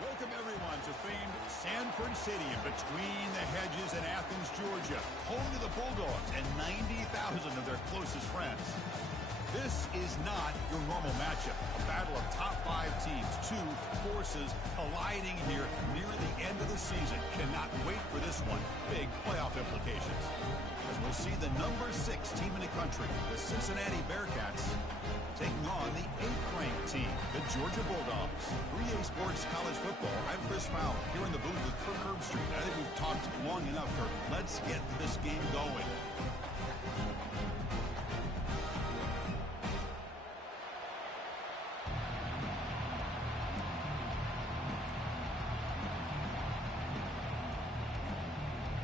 Welcome, everyone, to famed Sanford Stadium between the hedges in Athens, Georgia, home to the Bulldogs and 90,000 of their closest friends. This is not your normal matchup, a battle of top 5 teams, 2 forces colliding here near the end of the season. Cannot wait for this one. Big playoff implications. As we'll see the number 6 team in the country, the Cincinnati Bearcats, taking on the 8th-ranked team, the Georgia Bulldogs. 3A Sports College Football. I'm Chris Fowler here in the booth with Kirk Herbstreit. I think we've talked long enough, Kirk. Let's get this game going.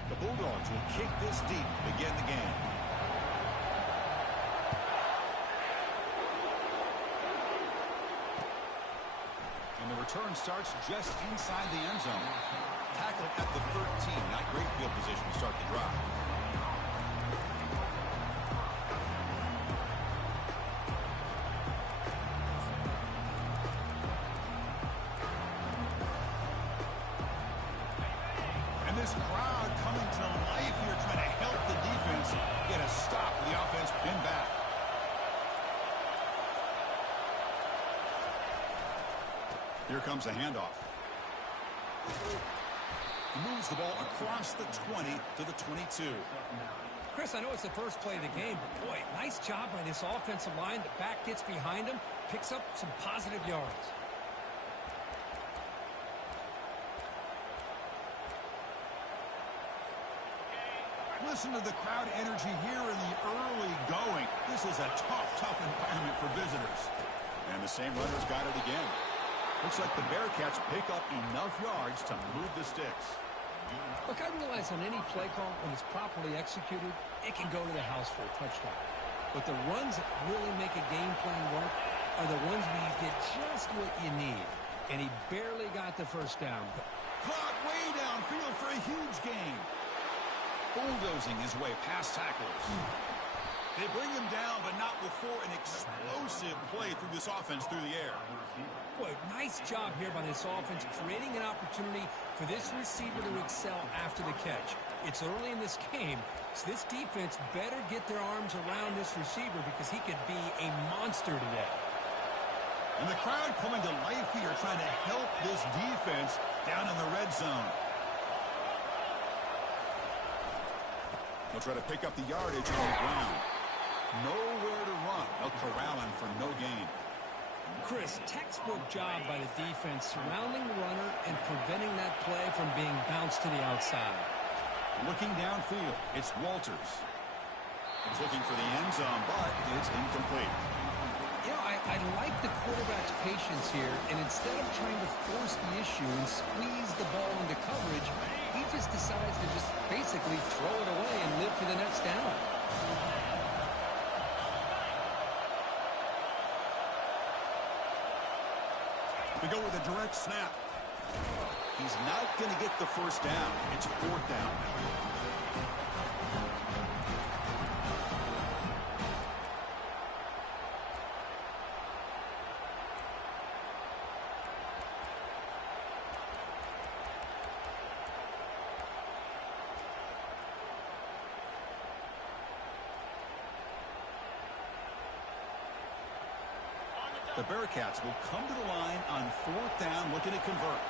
The Bulldogs will kick this deep to begin the game. And the return starts just inside the end zone. Tackled at the 13. Not great field position to start the drive. And this crowd coming to life here, trying to help the defense get a stop with the offense pinned back. Here comes the handoff. He moves the ball across the 20 to the 22. Chris, I know it's the first play of the game, but boy, nice job by this offensive line. The back gets behind him, picks up some positive yards. Listen to the crowd energy here in the early going. This is a tough environment for visitors. And the same runner's got it again. Looks like the Bearcats pick up enough yards to move the sticks. Look, I realize on any play call, when it's properly executed, it can go to the house for a touchdown. But the runs that really make a game plan work are the ones where you get just what you need. And he barely got the first down. Caught way downfield for a huge gain. Bulldozing his way past tacklers. They bring him down, but not before an explosive play through this offense through the air. Boy, nice job here by this offense, creating an opportunity for this receiver to excel after the catch. It's early in this game, so this defense better get their arms around this receiver because he could be a monster today. And the crowd coming to life here, trying to help this defense down in the red zone. They'll try to pick up the yardage on the ground. Nowhere to run. They'll corral him for no gain. Chris, textbook job by the defense surrounding the runner and preventing that play from being bounced to the outside. Looking downfield, it's Walters. He's looking for the end zone, but it's incomplete. You know, I like the quarterback's patience here, and instead of trying to force the issue and squeeze the ball into coverage, he just decides to just basically throw it away and live for the next down. We go with a direct snap. He's not going to get the first down. It's 4th down. The Bearcats will come to the line on 4th down, looking to convert.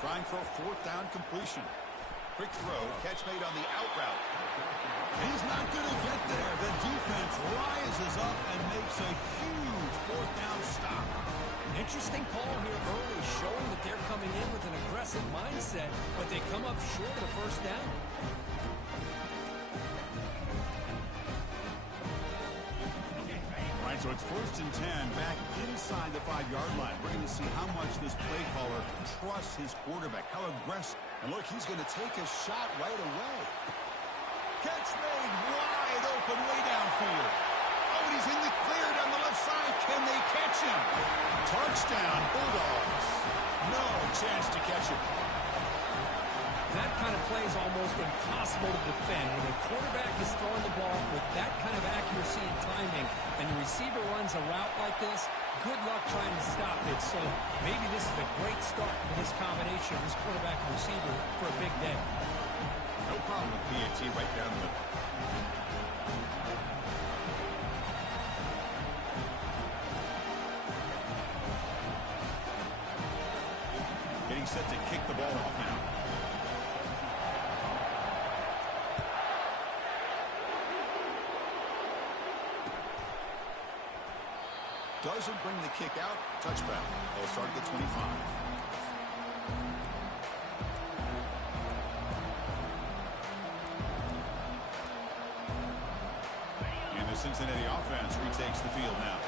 Trying for a 4th down completion. Quick throw, catch made on the out route. He's not going to get there. The defense rises up and makes a huge 4th down stop. Interesting call here early, showing that they're coming in with an aggressive mindset, but they come up short of the first down. Right, so it's 1st and 10 back inside the 5-yard line. We're going to see how much this play caller trusts his quarterback, how aggressive. And look, he's going to take a shot right away. Catch made wide open way downfield. Oh, and he's in the clear down the left side. Can they catch him? Touchdown, Bulldogs. No chance to catch it. That kind of play is almost impossible to defend. When the quarterback is throwing the ball with that kind of accuracy and timing, and the receiver runs a route like this, good luck trying to stop it. So maybe this is a great start for this combination, this quarterback and receiver, for a big day. No problem with PAT right down the middle. Getting set to kick the ball off now. Doesn't bring the kick out. Touchback. They'll start at the 25. And the Cincinnati offense retakes the field now.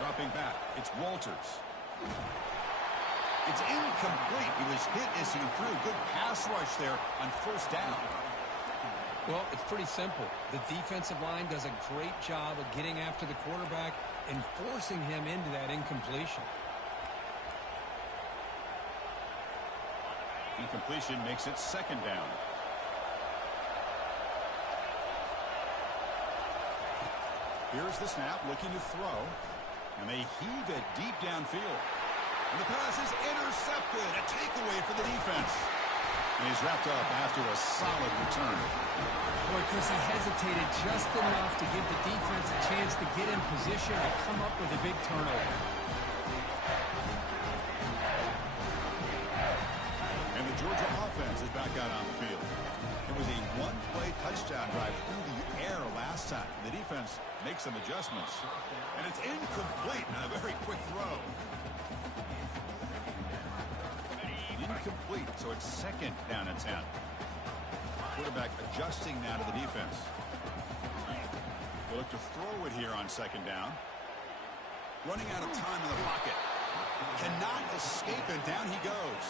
Dropping back. It's Walters. It's incomplete. He was hit as he threw. Good pass rush there on first down. Well, it's pretty simple. The defensive line does a great job of getting after the quarterback and forcing him into that incompletion. Incompletion makes it second down. Here's the snap, looking to throw. And they heave it deep downfield. And the pass is intercepted. A takeaway for the defense. And he's wrapped up after a solid return. Boy, Chris, he hesitated just enough to give the defense a chance to get in position and come up with a big turnover. And the Georgia offense is back out on the field. It was a one-play touchdown drive through the air last time. The defense makes some adjustments. And it's incomplete on a very quick throw. Incomplete, so it's second down and 10. Quarterback adjusting now to the defense. They look to throw it here on second down. Running out of time in the pocket. Cannot escape it. Down he goes.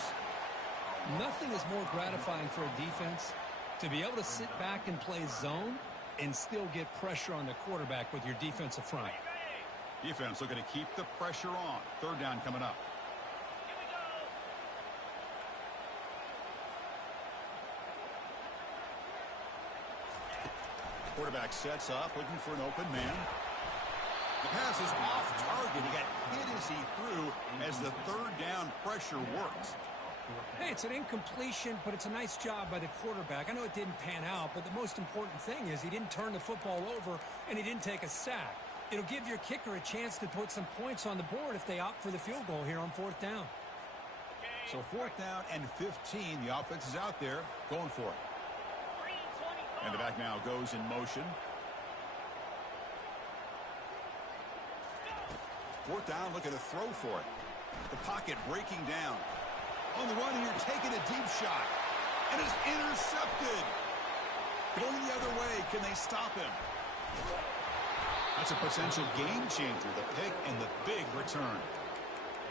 Nothing is more gratifying for a defense to be able to sit back and play zone and still get pressure on the quarterback with your defensive front. Defense looking to keep the pressure on. Third down coming up. Quarterback sets up, looking for an open man. The pass is off target. He got hit as he threw as the third down pressure worked. Hey, it's an incompletion, but it's a nice job by the quarterback. I know it didn't pan out, but the most important thing is he didn't turn the football over and he didn't take a sack. It'll give your kicker a chance to put some points on the board if they opt for the field goal here on fourth down. So fourth down and 15. The offense is out there going for it. And the back now goes in motion. Fourth down, looking to throw for it. The pocket breaking down. On the run here, taking a deep shot. And it's intercepted. Going the other way. Can they stop him? That's a potential game changer. The pick and the big return.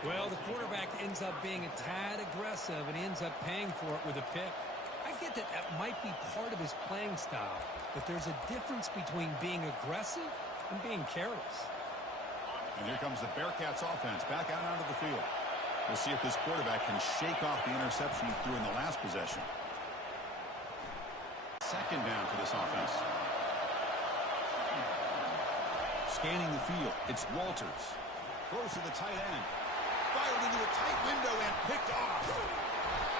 Well, the quarterback ends up being a tad aggressive and he ends up paying for it with a pick. I get that that might be part of his playing style, but there's a difference between being aggressive and being careless. And here comes the Bearcats offense back out onto the field. We'll see if this quarterback can shake off the interception he threw in the last possession. Second down for this offense. Scanning the field, it's Walters. Throws to the tight end. Fired into a tight window and picked off.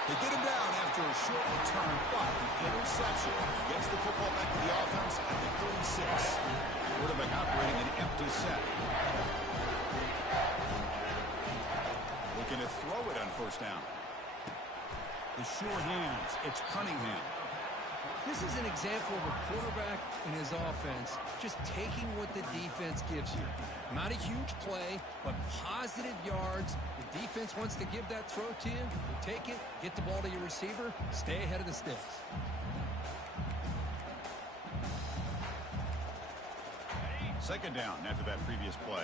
They get him down after a short return, but the interception gets the football back to the offense at the 36. Quarterback operating an empty set. Looking to throw it on first down. The sure hands, it's Cunningham. This is an example of a quarterback and his offense just taking what the defense gives you. Not a huge play, but positive yards. The defense wants to give that throw to you. You take it, get the ball to your receiver, stay ahead of the sticks. Second down after that previous play.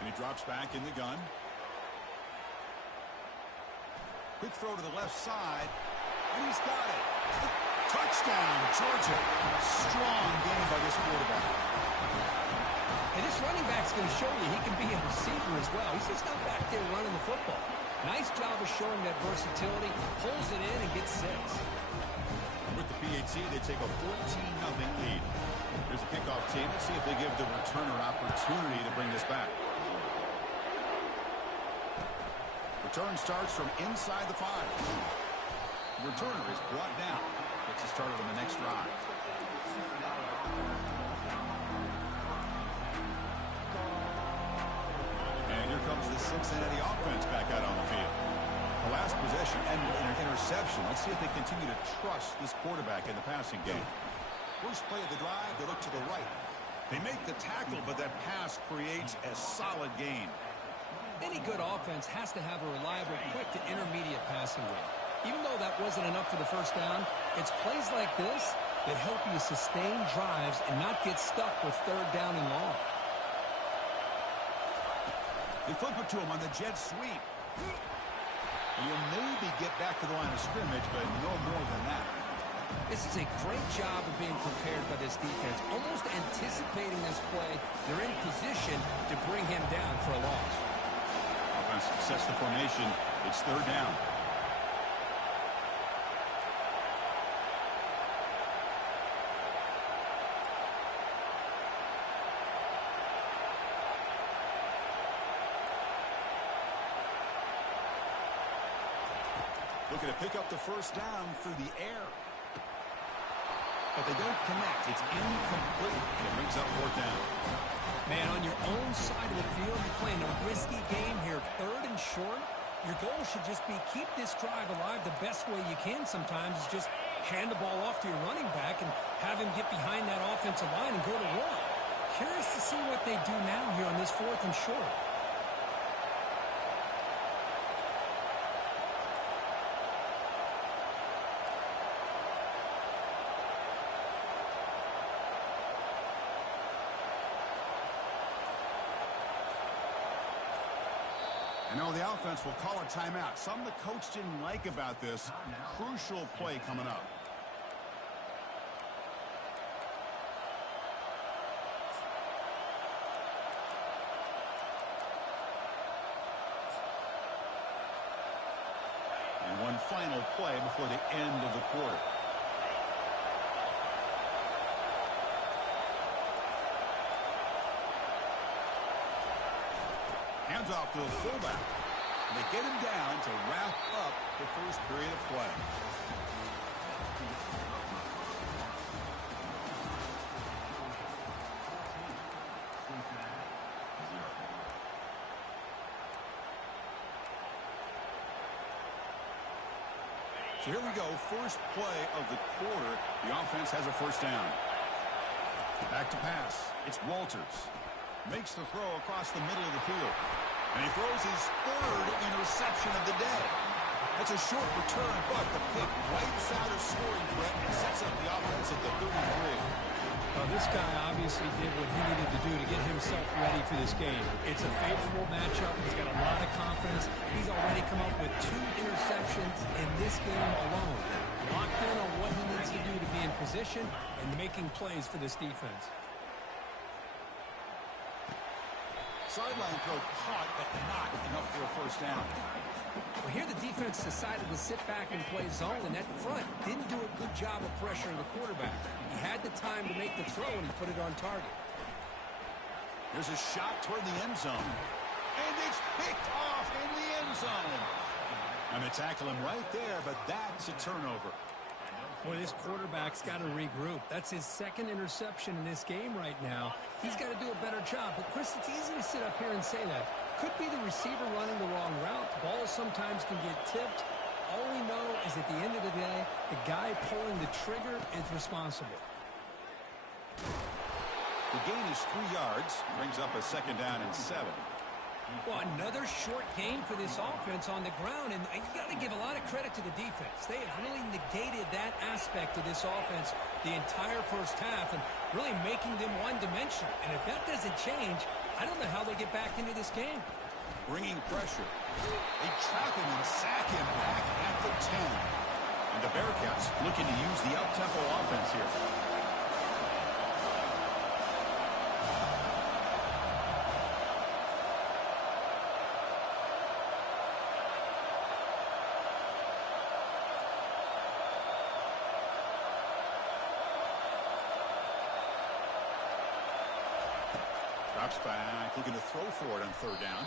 And he drops back in the gun. Quick throw to the left side, and he's got it. Touchdown, Georgia. Strong game by this quarterback. And this running back's going to show you he can be a receiver as well. He's just not back there running the football. Nice job of showing that versatility. Pulls it in and gets 6. With the PAT, they take a 14-0 lead. Here's a kickoff team. Let's see if they give the returner an opportunity to bring this back. Return starts from inside the 5. The returner is brought down. Gets it started on the next drive. And here comes the Cincinnati offense back out on the field. The last possession ended in an interception. Let's see if they continue to trust this quarterback in the passing game. First play of the drive, they look to the right. They make the tackle, but that pass creates a solid gain. Any good offense has to have a reliable, quick to intermediate passing game. Even though that wasn't enough for the first down, it's plays like this that help you sustain drives and not get stuck with 3rd down and long. They flip it to him on the jet sweep. He'll maybe get back to the line of scrimmage, but no more than that. This is a great job of being prepared by this defense. Almost anticipating this play, they're in position to bring him down for a loss. Offense sets the formation. It's 3rd down. Looking to pick up the first down through the air. But they don't connect. It's incomplete. And it brings up 4th down. Man, on your own side of the field, you're playing a risky game here. 3rd and short. Your goal should just be keep this drive alive the best way you can sometimes is just hand the ball off to your running back and have him get behind that offensive line and go to work. Curious to see what they do now here on this 4th and short. I know the offense will call a timeout. Something the coach didn't like about this. Crucial play coming up. And one final play before the end of the quarter. Hands off to the fullback. And they get him down to wrap up the first period of play. So here we go. First play of the quarter. The offense has a first down. Back to pass. It's Walters. Makes the throw across the middle of the field. And he throws his 3rd interception of the day. That's a short return, but the pick wipes out a scoring threat and sets up the offense at the 33. Well, this guy obviously did what he needed to do to get himself ready for this game. It's a favorable matchup. He's got a lot of confidence. He's already come up with 2 interceptions in this game alone. Locked in on what he needs to do to be in position and making plays for this defense. Sideline throw caught, but not enough for a first down. Well, here the defense decided to sit back and play zone, and that front didn't do a good job of pressuring the quarterback. He had the time to make the throw, and he put it on target. There's a shot toward the end zone. And it's picked off in the end zone. And they tackle him right there, but that's a turnover. Boy, this quarterback's got to regroup. That's his 2nd interception in this game right now. He's got to do a better job. But, Chris, it's easy to sit up here and say that. Could be the receiver running the wrong route. Balls sometimes can get tipped. All we know is at the end of the day, the guy pulling the trigger is responsible. The gain is 3 yards. Brings up a 2nd down and 7. Well, another short game for this offense on the ground, and you got to give a lot of credit to the defense. They have really negated that aspect of this offense the entire first half and really making them one-dimensional. And if that doesn't change, I don't know how they get back into this game. bringing pressure. They trap him and sack him back at the 10. And the Bearcats looking to use the up-tempo offense here. Drops back, looking to throw for it on third down.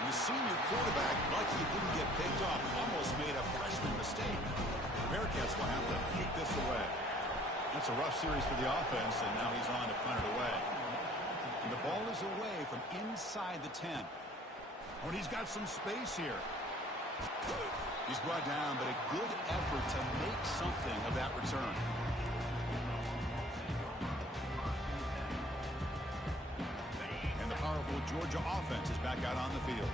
And the senior quarterback, lucky he didn't get picked off, almost made a freshman mistake. The Bearcats will have to kick this away. That's a rough series for the offense, and now he's on to punt it away. And the ball is away from inside the 10. Oh, and he's got some space here. He's brought down, but a good effort to make something of that return. Georgia offense is back out on the field.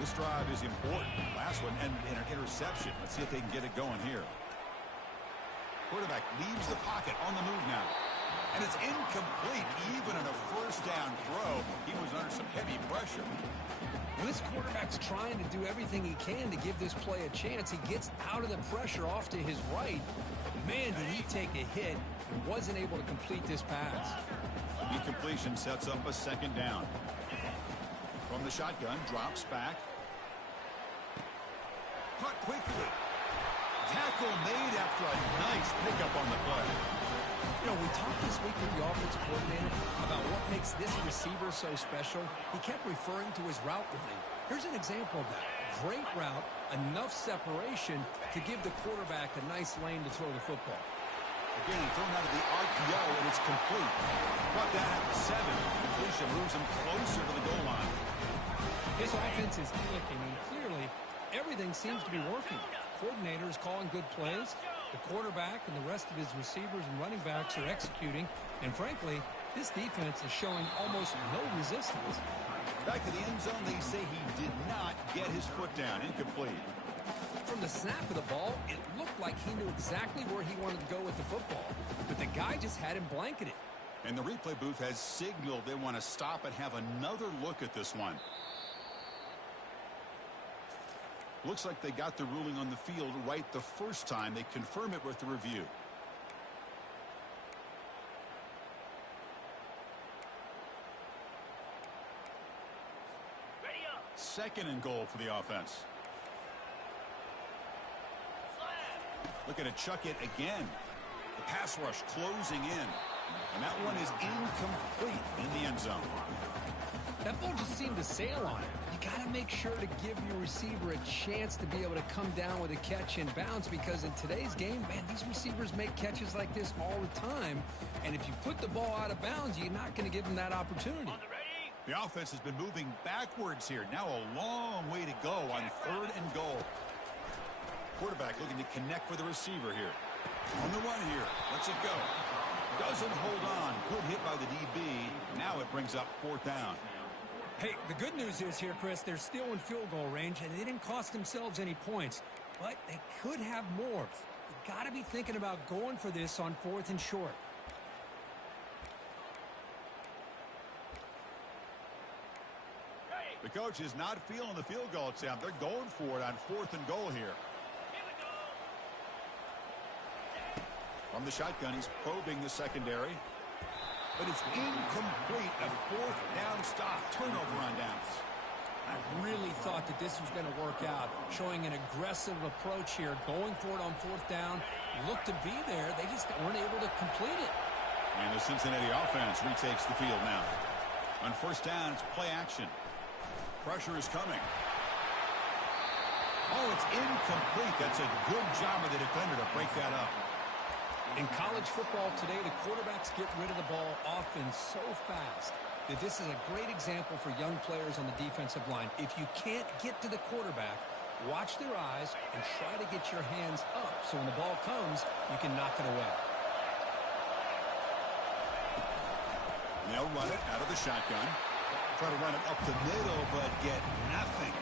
This drive is important. Last one and an interception. Let's see if they can get it going here. Quarterback leaves the pocket on the move now. And it's incomplete. Even on a first down throw, he was under some heavy pressure. Well, this quarterback's trying to do everything he can to give this play a chance. He gets out of the pressure off to his right. Man, did he take a hit and wasn't able to complete this pass. Incompletion sets up a second down. From the shotgun, drops back. Caught quickly. Tackle made after a nice pickup on the play. You know, we talked this week with the offensive coordinator about what makes this receiver so special. He kept referring to his route running. Here's an example of that. Great route, enough separation to give the quarterback a nice lane to throw the football. Again, thrown out of the RPO, and it's complete. Brought down at the 7. Completion moves him closer to the goal line. His offense is clicking, and clearly everything seems to be working. Coordinator is calling good plays. The quarterback and the rest of his receivers and running backs are executing. And frankly, this defense is showing almost no resistance. Back to the end zone, they say he did not get his foot down. Incomplete. From the snap of the ball, it looked like he knew exactly where he wanted to go with the football. But the guy just had him blanketed. And the replay booth has signaled they want to stop and have another look at this one. Looks like they got the ruling on the field right the first time. They confirm it with the review. Second and goal for the offense. Looking to chuck it again. The pass rush closing in. And that one is incomplete in the end zone. That ball just seemed to sail on it. You got to make sure to give your receiver a chance to be able to come down with a catch and bounce, because in today's game, man, these receivers make catches like this all the time. And if you put the ball out of bounds, you're not going to give them that opportunity. The offense has been moving backwards here. Now a long way to go on third and goal. Quarterback looking to connect with the receiver here. On the run here. Lets it go. Doesn't hold on. Good hit by the DB. Now it brings up fourth down. Hey, the good news is here, Chris, they're still in field goal range, and they didn't cost themselves any points. But they could have more. You got to be thinking about going for this on fourth and short. The coach is not feeling the field goal attempt. They're going for it on fourth and goal here. From the shotgun, he's probing the secondary. But it's incomplete. A fourth down stop. Turnover on downs. I really thought that this was going to work out. Showing an aggressive approach here. Going for it on fourth down. Looked to be there. They just weren't able to complete it. And the Cincinnati offense retakes the field now. On first down, it's play action. Pressure is coming. Oh, it's incomplete. That's a good job of the defender to break that up. In college football today, the quarterbacks get rid of the ball often so fast that this is a great example for young players on the defensive line. If you can't get to the quarterback, watch their eyes and try to get your hands up so when the ball comes, you can knock it away. And they'll run it out of the shotgun. Try to run it up the middle, but get nothing.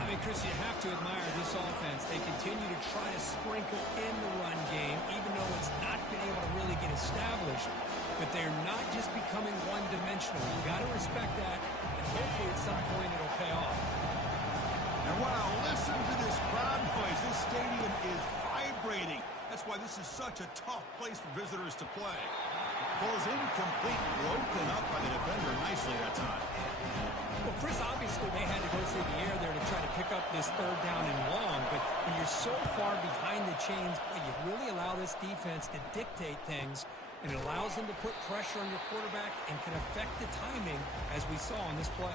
I mean, Chris, you have to admire this offense. They continue to try to sprinkle in the run game, even though it's not been able to really get established. But they're not just becoming one-dimensional. You got to respect that, and hopefully at some point it'll pay off. And wow, listen to this crowd noise. This stadium is vibrating. That's why this is such a tough place for visitors to play. Falls incomplete, broken up by the defender nicely that time. Well, Chris, obviously they had to go through the air there to try to pick up this third down and long, but when you're so far behind the chains, boy, you really allow this defense to dictate things, and it allows them to put pressure on your quarterback and can affect the timing, as we saw on this play.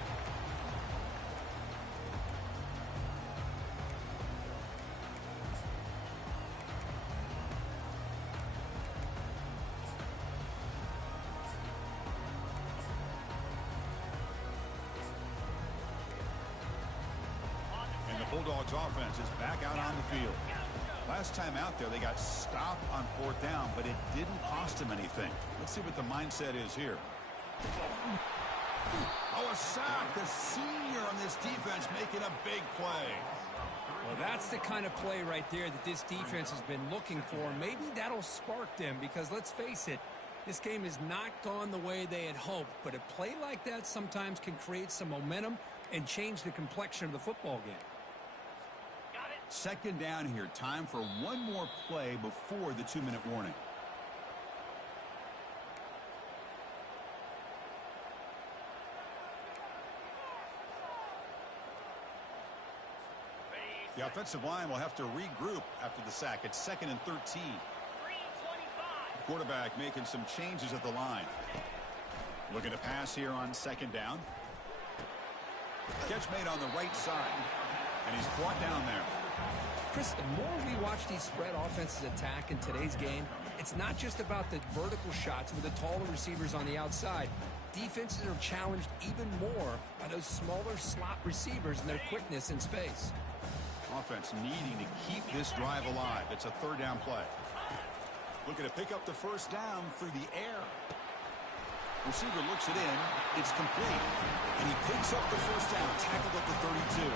Bulldogs offense is back out on the field. Last time out there, they got stopped on fourth down, but it didn't cost them anything. Let's see what the mindset is here. Oh, a sack. The senior on this defense making a big play. Well, that's the kind of play right there that this defense has been looking for. Maybe that'll spark them because, let's face it, this game has not gone the way they had hoped, but a play like that sometimes can create some momentum and change the complexion of the football game. Second down here. Time for one more play before the 2-minute warning. The offensive line will have to regroup after the sack. It's 2nd and 13. Quarterback making some changes at the line. Looking to pass here on 2nd down. Catch made on the right side. And he's brought down there. Chris, the more we watch these spread offenses attack in today's game, it's not just about the vertical shots with the taller receivers on the outside. Defenses are challenged even more by those smaller slot receivers and their quickness in space. Offense needing to keep this drive alive. It's a 3rd down play. Looking to pick up the first down through the air. Receiver looks it in. It's complete. And he picks up the first down, tackled at the 32.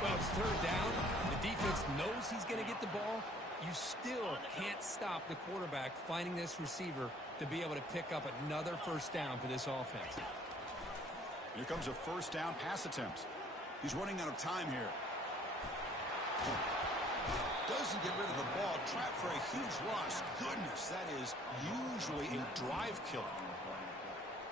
Well, it's 3rd down. The defense knows he's going to get the ball. You still can't stop the quarterback finding this receiver to be able to pick up another first down for this offense. Here comes a first down pass attempt. He's running out of time here. Doesn't get rid of the ball. Trapped for a huge loss. Goodness, that is usually a drive killer.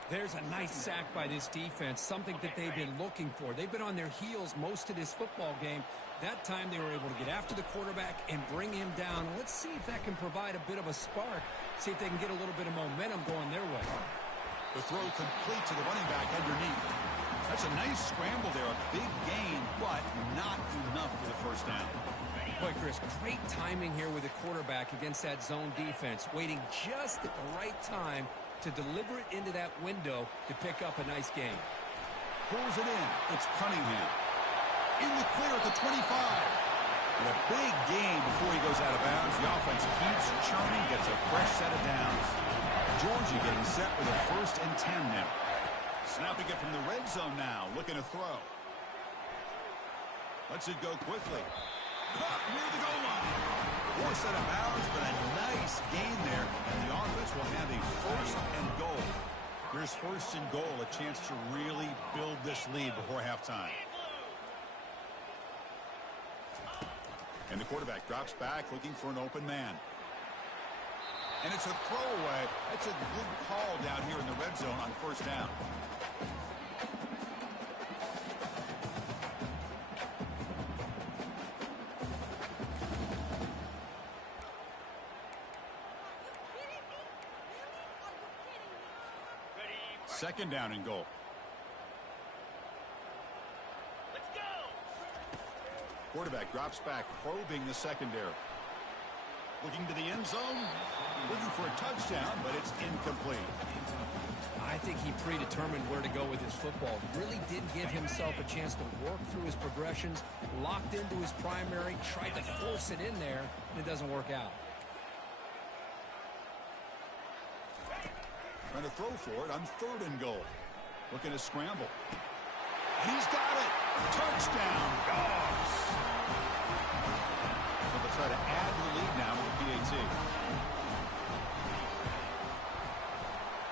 There's a nice sack by this defense, something that they've been looking for. They've been on their heels most of this football game. That time they were able to get after the quarterback and bring him down. Let's see if that can provide a bit of a spark, see if they can get a little bit of momentum going their way. The throw complete to the running back underneath. That's a nice scramble there, a big gain, but not enough for the first down. Boy, Chris, great timing here with the quarterback against that zone defense, waiting just at the right time to deliver it into that window to pick up a nice gain. Pulls it in. It's Cunningham. In the clear at the 25. And a big gain before he goes out of bounds. The offense keeps churning, gets a fresh set of downs. Georgia getting set with a 1st and 10 now. Snapping it from the red zone now, looking to throw. Lets it go quickly. Caught near the goal line. 4 set of bounds, but a nice gain there. And the offense will have a 1st and goal. Here's 1st and goal, a chance to really build this lead before halftime. And the quarterback drops back looking for an open man. And it's a throwaway. That's a good call down here in the red zone on 1st down. Second down and goal. Let's go. Quarterback drops back, probing the secondary. Looking to the end zone. Looking for a touchdown, but it's incomplete. I think he predetermined where to go with his football. Really didn't give himself a chance to work through his progressions. Locked into his primary, tried to force it in there, and it doesn't work out. Trying to throw for it on 3rd and goal. Looking to scramble. He's got it. Touchdown, Dogs. So they'll try to add to the lead now with the PAT.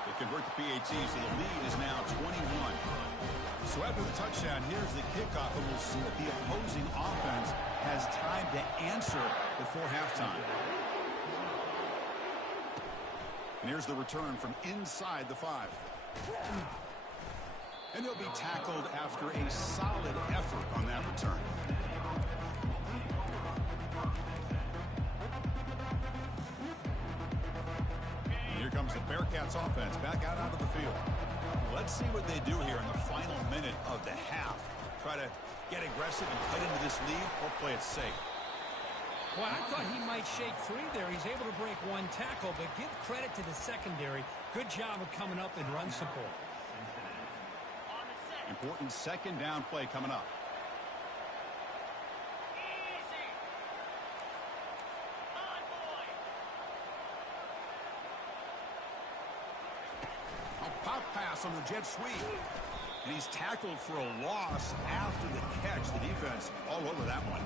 They convert the PAT, so the lead is now 21. So after the touchdown, here's the kickoff, and we'll see if the opposing offense has time to answer before halftime. And here's the return from inside the 5. And he'll be tackled after a solid effort on that return. And here comes the Bearcats offense back out onto the field. Let's see what they do here in the final minute of the half. Try to get aggressive and cut into this lead, or play it safe. Well, I thought he might shake free there. He's able to break one tackle, but give credit to the secondary. Good job of coming up and run support. Important second down play coming up. A pop pass on the jet sweep. And he's tackled for a loss after the catch. The defense all over that one.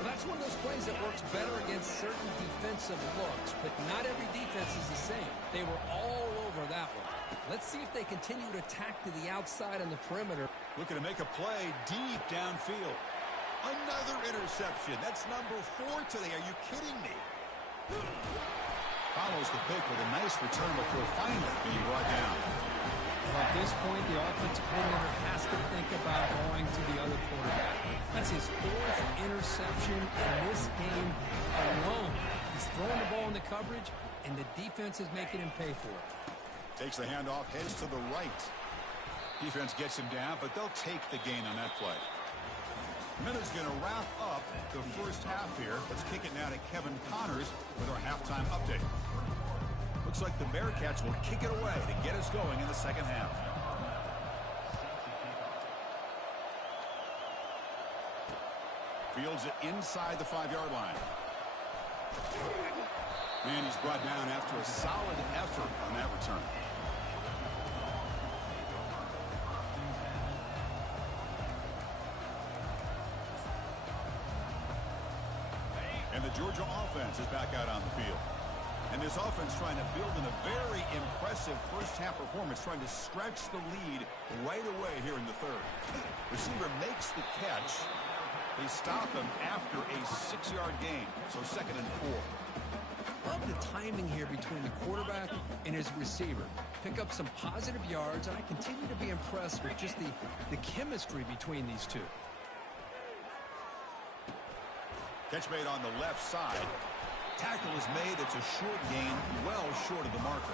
Well, that's one of those plays that works better against certain defensive looks, but not every defense is the same. They were all over that one. Let's see if they continue to attack to the outside on the perimeter. Looking to make a play deep downfield. Another interception. That's number 4 today. Are you kidding me? Follows the pick with a nice return before finally being brought down. Well, at this point, the offensive coordinator has to think about going to the other quarterback. That's his 4th interception in this game alone. He's throwing the ball in the coverage, and the defense is making him pay for it. Takes the handoff, heads to the right. Defense gets him down, but they'll take the gain on that play. Minute's going to wrap up the first half here. Let's kick it now to Kevin Connors with our halftime update. Looks like the Bearcats will kick it away to get us going in the second half. Fields it inside the 5-yard line. And he's brought down after a solid effort on that return. And the Georgia offense is back out on the field. And this offense trying to build in a very impressive first-half performance, trying to stretch the lead right away here in the third. Receiver makes the catch. They stop him after a 6-yard gain, so 2nd and 4. Love the timing here between the quarterback and his receiver. Pick up some positive yards, and I continue to be impressed with just the chemistry between these two. Catch made on the left side. Tackle is made. It's a short gain, well short of the marker.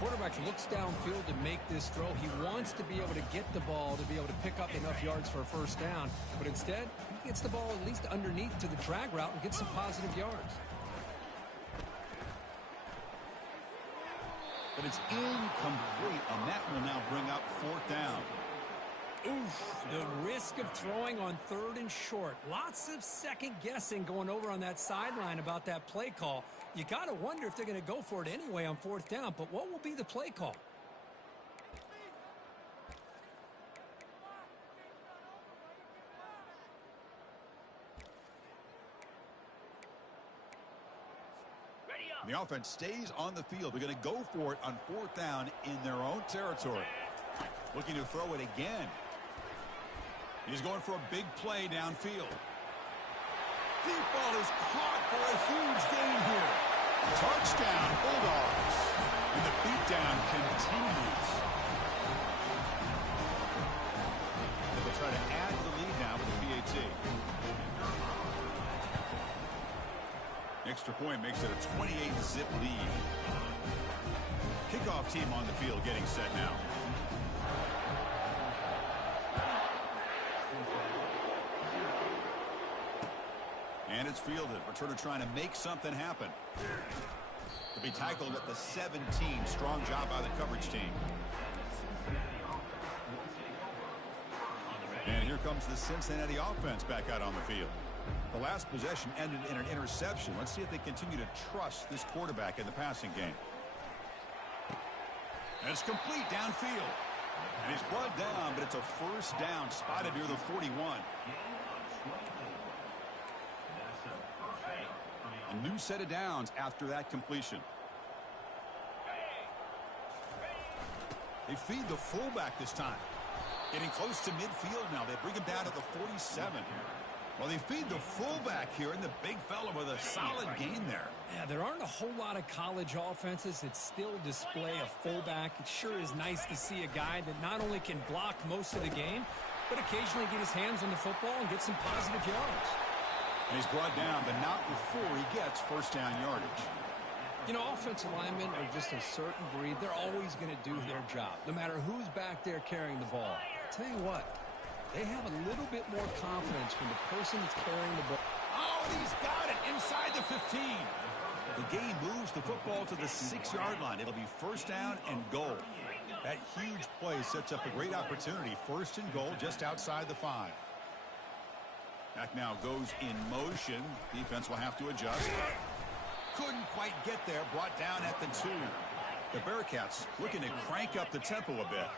Quarterback looks downfield to make this throw. He wants to be able to get the ball to be able to pick up enough yards for a first down, but instead, he gets the ball at least underneath to the drag route and gets some positive yards. But it's incomplete, and that will now bring up 4th down. Oof, the risk of throwing on 3rd and short. Lots of second guessing going over on that sideline about that play call. You got to wonder if they're going to go for it anyway on 4th down, but what will be the play call? The offense stays on the field. They're going to go for it on 4th down in their own territory. Looking to throw it again. He's going for a big play downfield. Deep ball is caught for a huge gain here. Touchdown, Bulldogs. And the beatdown continues. And they'll try to add to the lead now with the PAT. Extra point makes it a 28-zip lead. Kickoff team on the field getting set now. And it's fielded. Returner trying to make something happen. To be tackled at the 17. Strong job by the coverage team. And here comes the Cincinnati offense back out on the field. The last possession ended in an interception. Let's see if they continue to trust this quarterback in the passing game. And it's complete downfield. And he's brought down, but it's a first down spotted near the 41. A new set of downs after that completion. They feed the fullback this time. Getting close to midfield now. They bring him down to the 47. Well, they feed the fullback here, and the big fella with a solid gain there. Yeah, there aren't a whole lot of college offenses that still display a fullback. It sure is nice to see a guy that not only can block most of the game, but occasionally get his hands on the football and get some positive yards. And he's brought down, but not before he gets first down yardage. You know, offensive linemen are just a certain breed. They're always going to do their job, no matter who's back there carrying the ball. I'll tell you what, they have a little bit more confidence when the person that's carrying the ball. Oh, and he's got it inside the 15. The game moves the football to the 6-yard line. It'll be first down and goal. That huge play sets up a great opportunity. First and goal just outside the 5. Back now goes in motion. Defense will have to adjust. Couldn't quite get there. Brought down at the 2. The Bearcats looking to crank up the tempo a bit.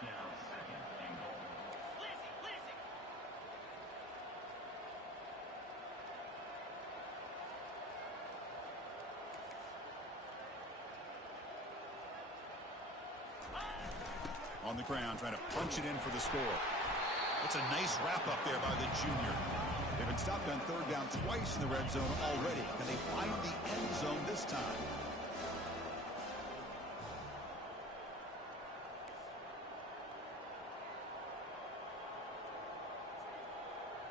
On the ground, trying to punch it in for the score. That's a nice wrap-up there by the junior. They've been stopped on third down twice in the red zone already. Can they find the end zone this time?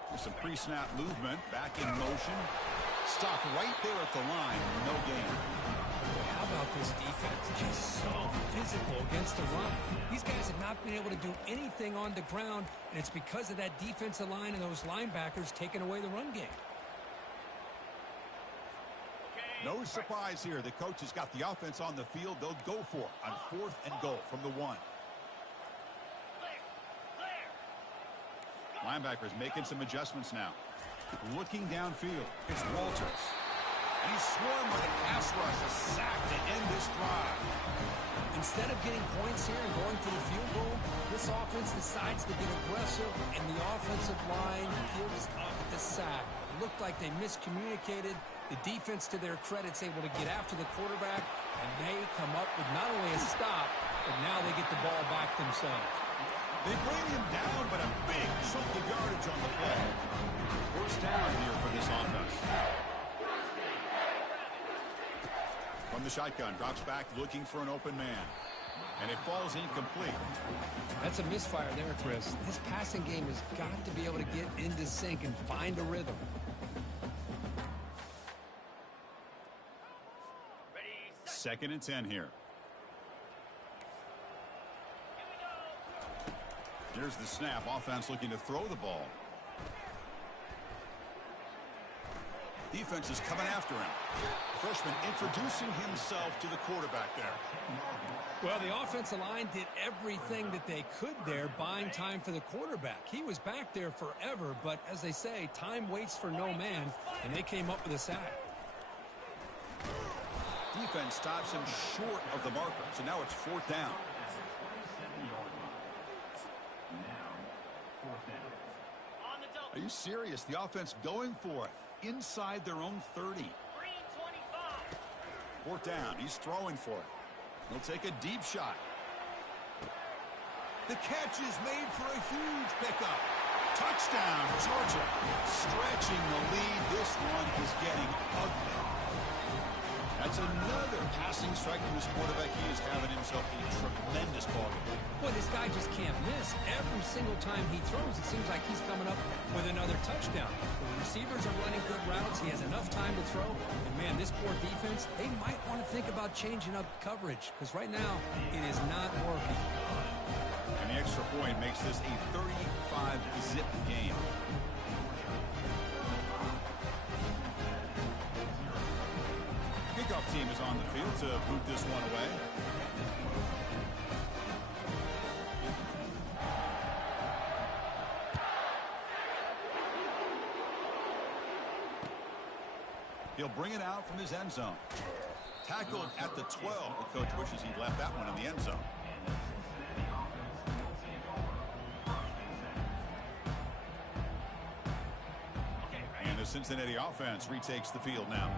There's some pre-snap movement. Back in motion. Stopped right there at the line. No gain. How about this defense? Just so physical against the run. These guys have not been able to do anything on the ground, and it's because of that defensive line and those linebackers taking away the run game. No surprise here. The coach has got the offense on the field. They'll go for it on 4th and goal from the 1. Linebackers making some adjustments now. Looking downfield. It's Walters. And he's swarmed with a pass rush, a sack to end this drive. Instead of getting points here and going for the field goal, this offense decides to get aggressive, and the offensive line gives up the sack. It looked like they miscommunicated. The defense, to their credit, is able to get after the quarterback, and they come up with not only a stop, but now they get the ball back themselves. They bring him down, but a big chunk of yardage on the play. First down here for this offense. From the shotgun, drops back looking for an open man. And it falls incomplete. That's a misfire there, Chris. This passing game has got to be able to get into sync and find a rhythm. Second and 10 here. Here's the snap. Offense looking to throw the ball. Defense is coming after him. Freshman introducing himself to the quarterback there. Well, the offensive line did everything that they could there, buying time for the quarterback. He was back there forever, but as they say, time waits for no man, and they came up with a sack. Defense stops him short of the marker, so now it's 4th down. Are you serious? The offense going for it inside their own 30. 4th down. He's throwing for it. He'll take a deep shot. The catch is made for a huge pickup. Touchdown, Georgia. Stretching the lead. This one is getting ugly. That's another passing strike to his quarterback. He is having himself a tremendous ball game. Boy, this guy just can't miss. Every single time he throws, it seems like he's coming up with another touchdown. The receivers are running good routes. He has enough time to throw. And, man, this poor defense, they might want to think about changing up coverage because right now it is not working. And the extra point makes this a 35-zip game. Kickoff team is on the field to boot this one away. He'll bring it out from his end zone. Tackled at the 12. The coach wishes he'd left that one in the end zone. And the Cincinnati offense retakes the field now.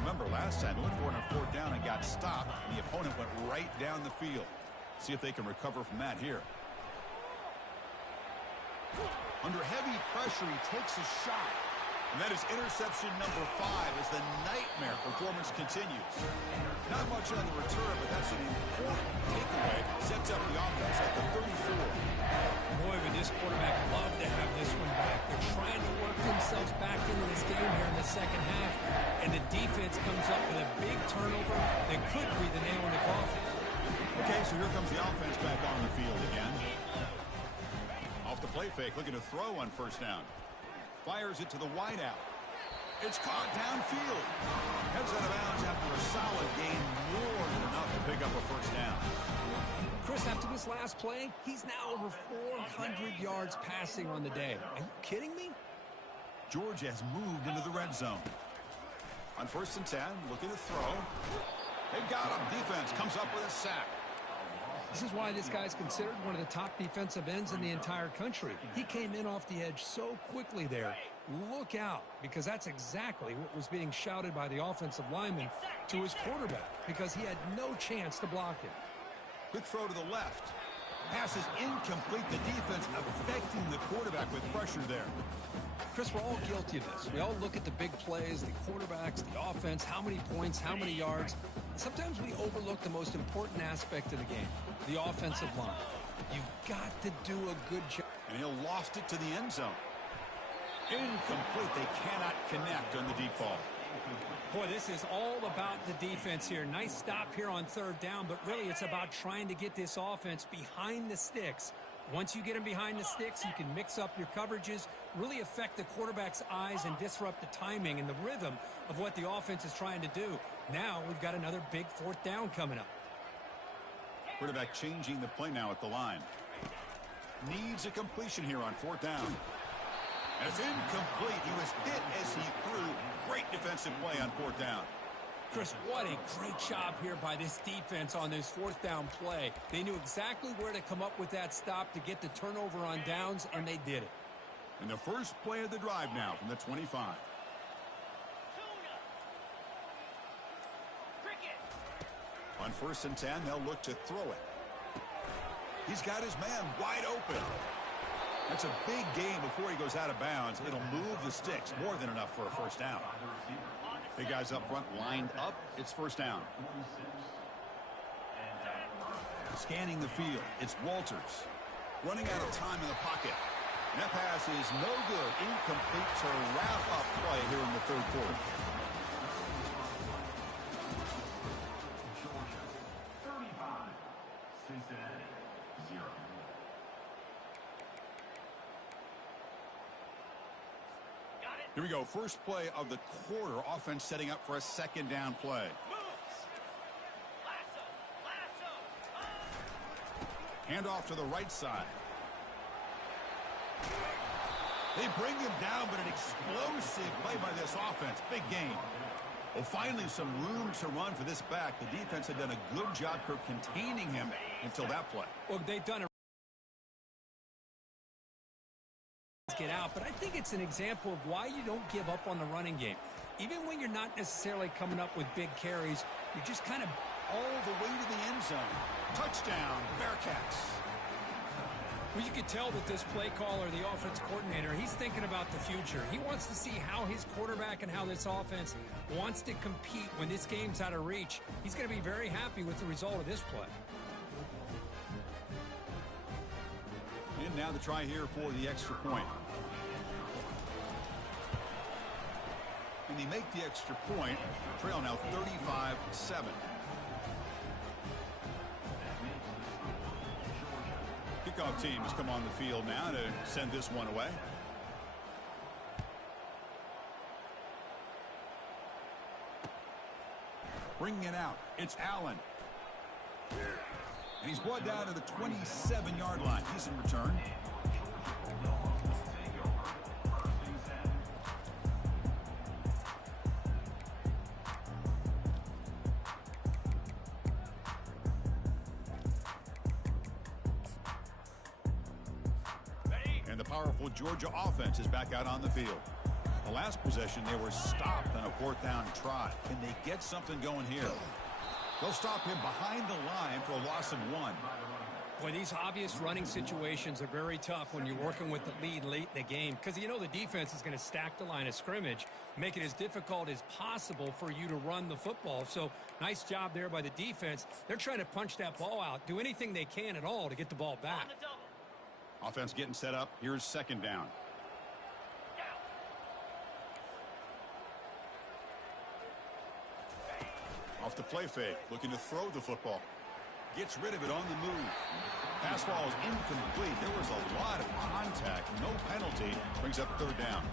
Remember, last time they went for it on 4th down and got stopped, and the opponent went right down the field. See if they can recover from that here. Under heavy pressure, he takes a shot. And that is interception number 5 as the nightmare performance continues. Not much on the return, but that's an important takeaway. Sets up the offense at the 34. Boy, would this quarterback love to have this one back. They're trying to work themselves back into this game here in the second half. And the defense comes up with a big turnover that could be the nail in the coffin. Okay, so here comes the offense back on the field again. Off the play fake, looking to throw on first down. Fires it to the wideout. It's caught downfield. Heads out of bounds after a solid gain, more than enough to pick up a first down. Chris, after this last play, he's now over 400 yards passing on the day. Are you kidding me? Georgia has moved into the red zone. On first and 10, looking to throw. They got him. Defense comes up with a sack. This is why this guy's considered one of the top defensive ends in the entire country. He came in off the edge so quickly there. Look out, because that's exactly what was being shouted by the offensive lineman to his quarterback, because he had no chance to block him. Quick throw to the left. Pass is incomplete. The defense affecting the quarterback with pressure there. Chris, we're all guilty of this. We all look at the big plays, the quarterbacks, the offense, how many points, how many yards. Sometimes we overlook the most important aspect of the game, the offensive line. You've got to do a good job. And he'll loft it to the end zone. Incomplete. They cannot connect on the deep ball. Boy, this is all about the defense here. Nice stop here on third down, but really it's about trying to get this offense behind the sticks. Once you get them behind the sticks, you can mix up your coverages, really affect the quarterback's eyes and disrupt the timing and the rhythm of what the offense is trying to do. Now we've got another big fourth down coming up. Quarterback changing the play now at the line. Needs a completion here on fourth down. And it's incomplete. He was hit as he threw. Great defensive play on fourth down. Chris, what a great job here by this defense on this fourth down play. They knew exactly where to come up with that stop to get the turnover on downs, and they did it. And the first play of the drive now from the 25. On first and 10, they'll look to throw it. He's got his man wide open. That's a big gain before he goes out of bounds. It'll move the sticks, more than enough for a first down. Big guys up front lined up. It's first down. Scanning the field. It's Walters. Running out of time in the pocket. And that pass is no good. Incomplete to wrap up play here in the third quarter. Here we go. First play of the quarter. Offense setting up for a second down play. Hand off to the right side. They bring him down, but an explosive play by this offense. Big game. Well, finally some room to run for this back. The defense had done a good job containing him until that play. Well, they've done a get out, but I think it's an example of why you don't give up on the running game. Even when you're not necessarily coming up with big carries, you're just kind of all the way to the end zone. Touchdown, Bearcats. Well, you could tell that this play caller, the offense coordinator, he's thinking about the future. He wants to see how his quarterback and how this offense wants to compete when this game's out of reach. He's going to be very happy with the result of this play. And now the try here for the extra point. And they make the extra point. Trail now 35-7. Kickoff team has come on the field now to send this one away. Bringing it out. It's Allen. And he's brought down to the 27-yard line. He's in return. And the powerful Georgia offense is back out on the field. The last possession, they were stopped on a fourth down try. Can they get something going here? They'll stop him behind the line for a loss of 1. Boy, these obvious running situations are very tough when you're working with the lead late in the game because you know the defense is going to stack the line of scrimmage, make it as difficult as possible for you to run the football. So nice job there by the defense. They're trying to punch that ball out, do anything they can at all to get the ball back. Offense getting set up. Here's second down. Off the play fake, looking to throw the football. Gets rid of it on the move. Pass ball is incomplete. There was a lot of contact. No penalty. Brings up third down.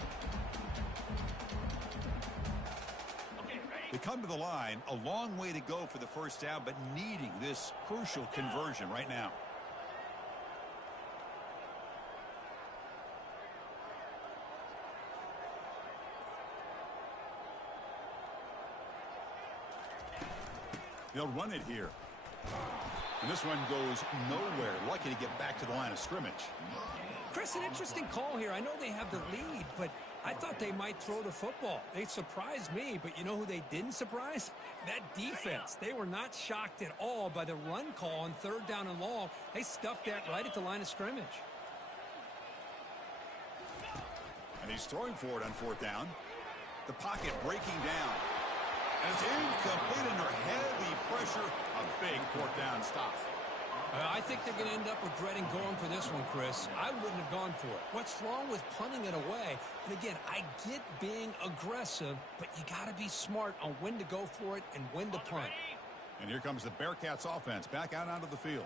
They come to the line. A long way to go for the first down, but needing this crucial conversion right now. They'll run it here. And this one goes nowhere. Lucky to get back to the line of scrimmage. Chris, an interesting call here. I know they have the lead, but I thought they might throw the football. They surprised me, but you know who they didn't surprise? That defense. They were not shocked at all by the run call on third down and long. They stuffed that right at the line of scrimmage. And he's throwing for it on fourth down. The pocket breaking down. And it's incomplete under heavy pressure. A big fourth down stop. I think they're going to end up regretting going for this one, Chris. I wouldn't have gone for it. What's wrong with punting it away? And again, I get being aggressive, but you got to be smart on when to go for it and when to punt. And here comes the Bearcats offense back out onto the field.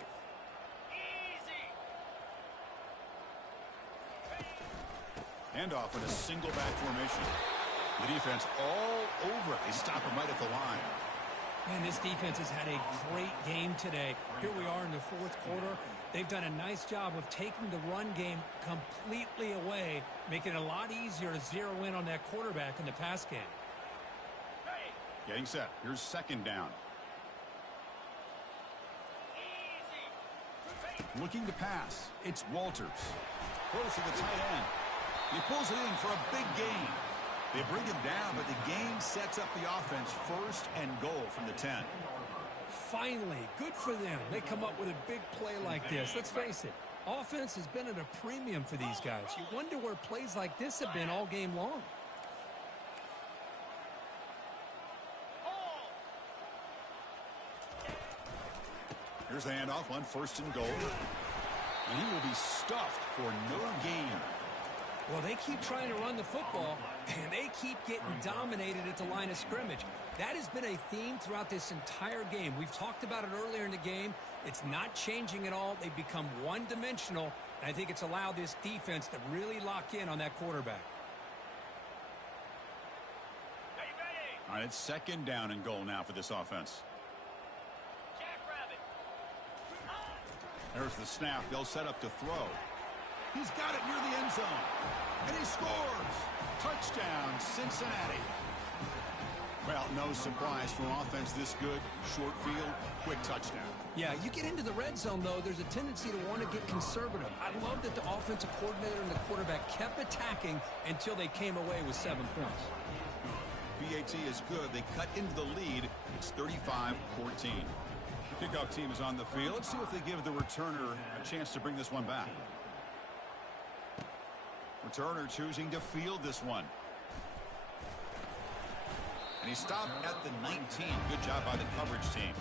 Handoff in a single back formation. The defense all over it. They stop him right at the line. Man, this defense has had a great game today. Here we are in the fourth quarter. They've done a nice job of taking the run game completely away, making it a lot easier to zero in on that quarterback in the pass game. Getting set. Here's second down. Looking to pass. It's Walters. Close to the tight end. He pulls it in for a big gain. They bring him down, but the game sets up the offense first and goal from the 10. Finally, good for them. They come up with a big play like this. Let's face it, offense has been at a premium for these guys. You wonder where plays like this have been all game long. Here's the handoff on first and goal. And he will be stuffed for no gain. Well, they keep trying to run the football, and they keep getting dominated at the line of scrimmage. That has been a theme throughout this entire game. We've talked about it earlier in the game. It's not changing at all. They've become one-dimensional, and I think it's allowed this defense to really lock in on that quarterback. All right, it's second down and goal now for this offense. There's the snap. They'll set up to throw. He's got it near the end zone. And he scores. Touchdown, Cincinnati. Well, no surprise for an offense this good. Short field, quick touchdown. Yeah, you get into the red zone, though, there's a tendency to want to get conservative. I love that the offensive coordinator and the quarterback kept attacking until they came away with 7 points. PAT is good. They cut into the lead. It's 35-14. Kickoff team is on the field. Let's see if they give the returner a chance to bring this one back. Returner choosing to field this one. And he stopped at the 19. Good job by the coverage team.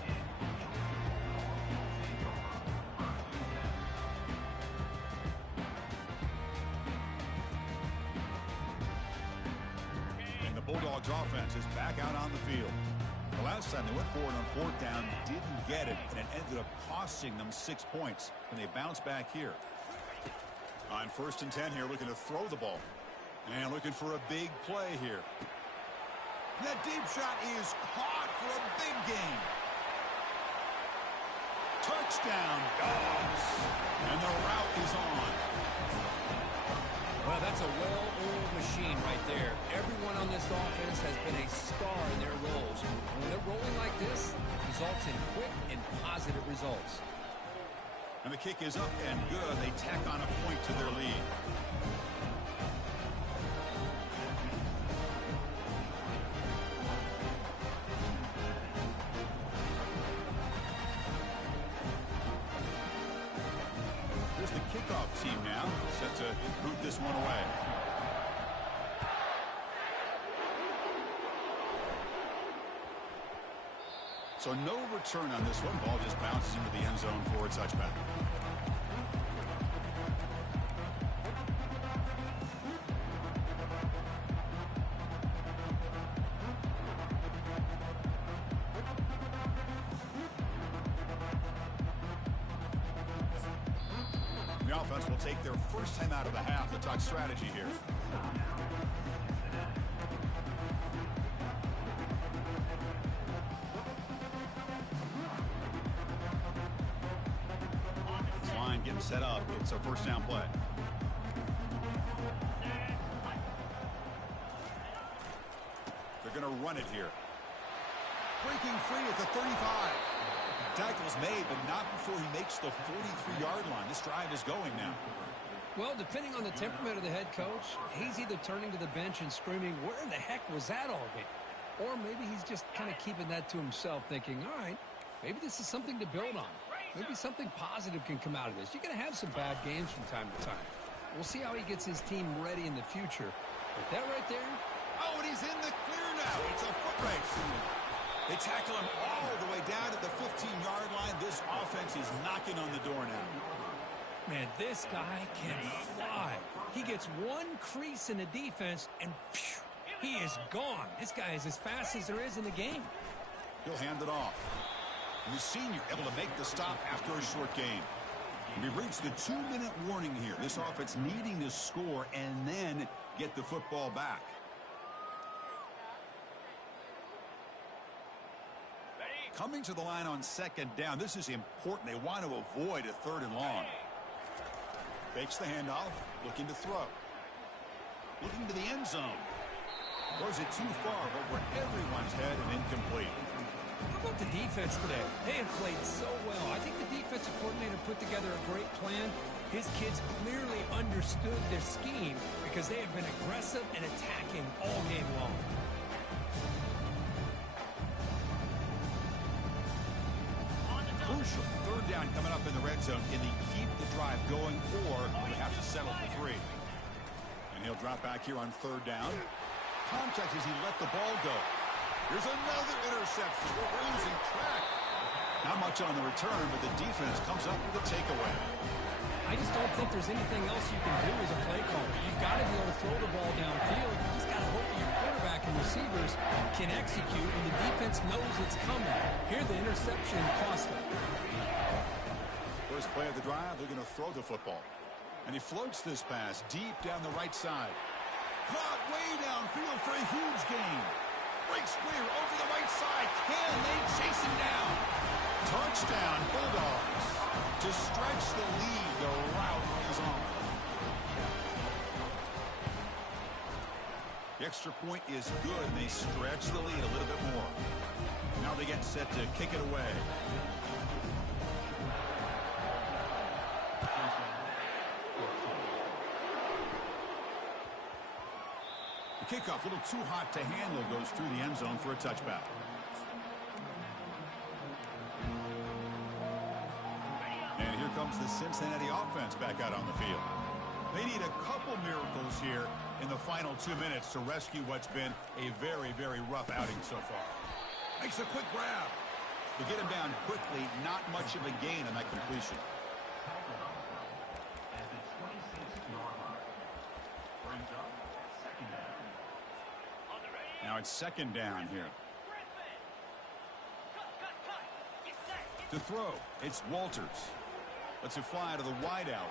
And the Bulldogs offense is back out on the field. The last time they went for it on fourth down, didn't get it, and it ended up costing them 6 points. And they bounced back here. On first and 10 here, looking to throw the ball. And looking for a big play here. That deep shot is caught for a big gain. Touchdown, Dogs. And the route is on. Well, that's a well-oiled machine right there. Everyone on this offense has been a star in their roles. And when they're rolling like this, it results in quick and positive results. And the kick is up and good. They tack on a point to their lead. kickoff team now, set to boot this one away. So no return on this one. Ball just bounces into the end zone for a touchback. The offense will take their first time out of the half to talk strategy here. Getting set up. It's a first down play. They're going to run it here. Breaking free at the 35. Tackle's made, but not before he makes the 43-yard line. This drive is going now. Well, depending on the temperament of the head coach, he's either turning to the bench and screaming, where in the heck was that all game? Or maybe he's just kind of keeping that to himself, thinking, all right, maybe this is something to build on. Maybe something positive can come out of this. You're going to have some bad games from time to time. We'll see how he gets his team ready in the future. But that right there... Oh, and he's in the clear now. It's a foot race. They tackle him all the way down at the 15-yard line. This offense is knocking on the door now. Man, this guy can fly. He gets one crease in the defense, and phew, he is gone. This guy is as fast as there is in the game. He'll hand it off. And the senior able to make the stop after a short game. We've reached the 2-minute warning here. This offense needing to score and then get the football back. Coming to the line on second down. This is important. They want to avoid a 3rd and long. Fakes the handoff. Looking to throw. Looking to the end zone. Throws it too far over everyone's head and incomplete. How about the defense today? They have played so well. I think the defensive coordinator put together a great plan. His kids clearly understood their scheme because they have been aggressive and attacking all game long. Crucial 3rd down coming up in the red zone. Can they keep the drive going, or will they have to settle for 3? And he'll drop back here on 3rd down. Contact as he let the ball go. Here's another interception. We're losing track. Not much on the return, but the defense comes up with a takeaway. I just don't think there's anything else you can do as a play caller. You've got to be able to throw the ball downfield. You just got to hope that your quarterback and receivers can execute, and the defense knows it's coming. Here, the interception cost them. First play of the drive, they're going to throw the football. And he floats this pass deep down the right side. Caught way downfield for a huge gain. Breaks clear over the right side. Can they chase him down? Touchdown, Bulldogs. To stretch the lead, the route is on. The extra point is good. They stretch the lead a little bit more. Now they get set to kick it away. The kickoff, a little too hot to handle, goes through the end zone for a touchback. And here comes the Cincinnati offense back out on the field. They need a couple miracles here in the final 2 minutes to rescue what's been a very, very rough outing so far. Makes a quick grab. To get him down quickly, not much of a gain on that completion. Now it's 2nd down here. To throw, it's Walters. Lets it fly to the wideout.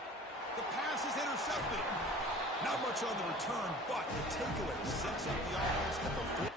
The pass is intercepted. Not much on the return, but the takeaway sets up the offense at the